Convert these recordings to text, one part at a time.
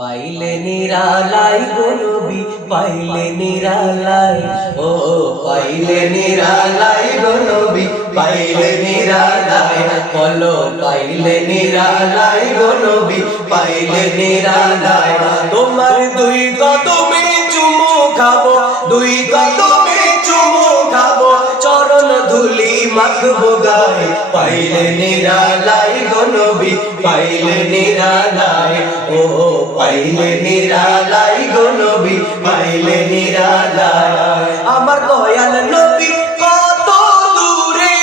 পাইলে নিরালাই গোলবি পাইলে নিরালাই, ও পাইলে নিরালাই গনবি পাইলে নিরালাই, বলো, পাইলে নিরালাই গোলবি পাইলে নিরালাই। তোমার দুই কদমে চুমু খাব, দুই কদমে ধুলি মাখবো গায়ে পাইলে নিরালাই গনবি পাইলে নিরালাই ও পাইলে নিরালাই গনবি পাইলে নিরালাই আমার দয়াল নবী কত দূরে?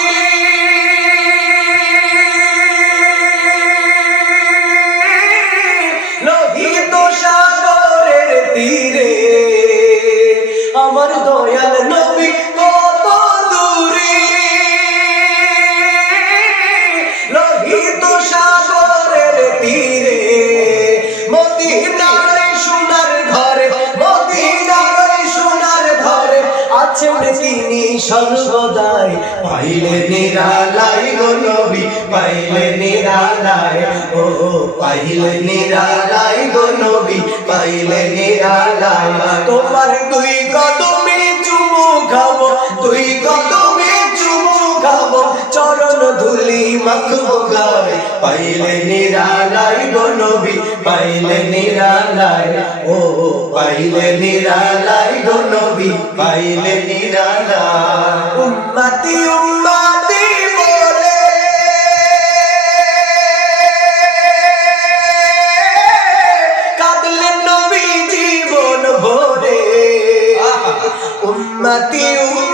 লোহিত সাগরের তীরে। আমার দয়াল সর্বদাই। পাইলে নিরালাই গো নবী, পাইলে নিরালাই ও, পাইলে নিরালাই গো নবী, পাইলে নিরালাই তোমার ধুলি মাখবো গায় পাইলে নিরালাই গো নবী পাইলে নিরালাই ও পাইলে নিরালাই গো নবী পাইলে নিরালাই উম্মতি উম্মতি বলে। কাঁদলেন নবী জীবন ভরে। উম্মতি উম্মতি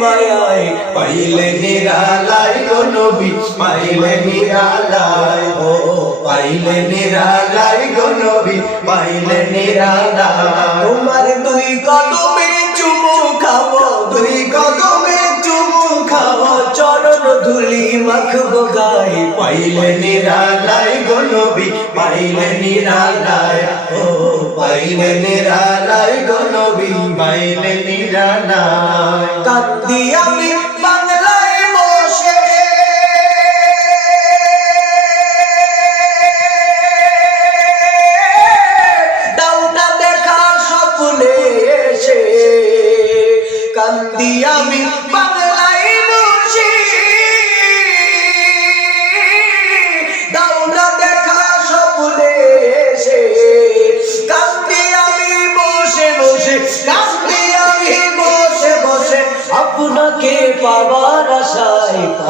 মায়ায়, পাইলে নিরালায় গো নবী, পাইলে নিরালায়, ও, পাইলে নিরালায় গো নবী, পাইলে নিরালায়। তোমার দুই কদমে মাখবো গায়ে পাইলে নিরালাই গো নবী, পাইলে নিরালাই ও পাইলে নিরালাই গো নবী, পাইলে নিরালাই কান্দি আমি বাংলায় বসে। দাউটা দেখা স্বপ্নে এসে। কান্দি আমি বাংলায়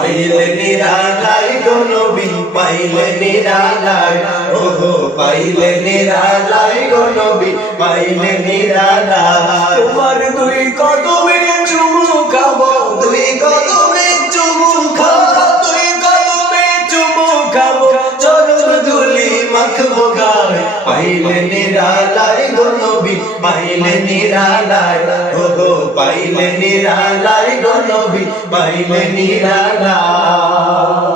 পাইলে নিরালাই গো নবী পাইলে নিরালাই ও গো পাইলে নিরালাই গো নবী পাইলে নিরালাই তোমার দুই কদমে চুমু খাব দুই কদমে চুমু খাব দুই কদমে চুমু খাব চরণ ধুলি মাখবো গায়। পাইলে নিরালাই গো নবী পাইলে নিরালায় ও গো পাইলে নিরালায় গো নবী পাইলে নিরালাই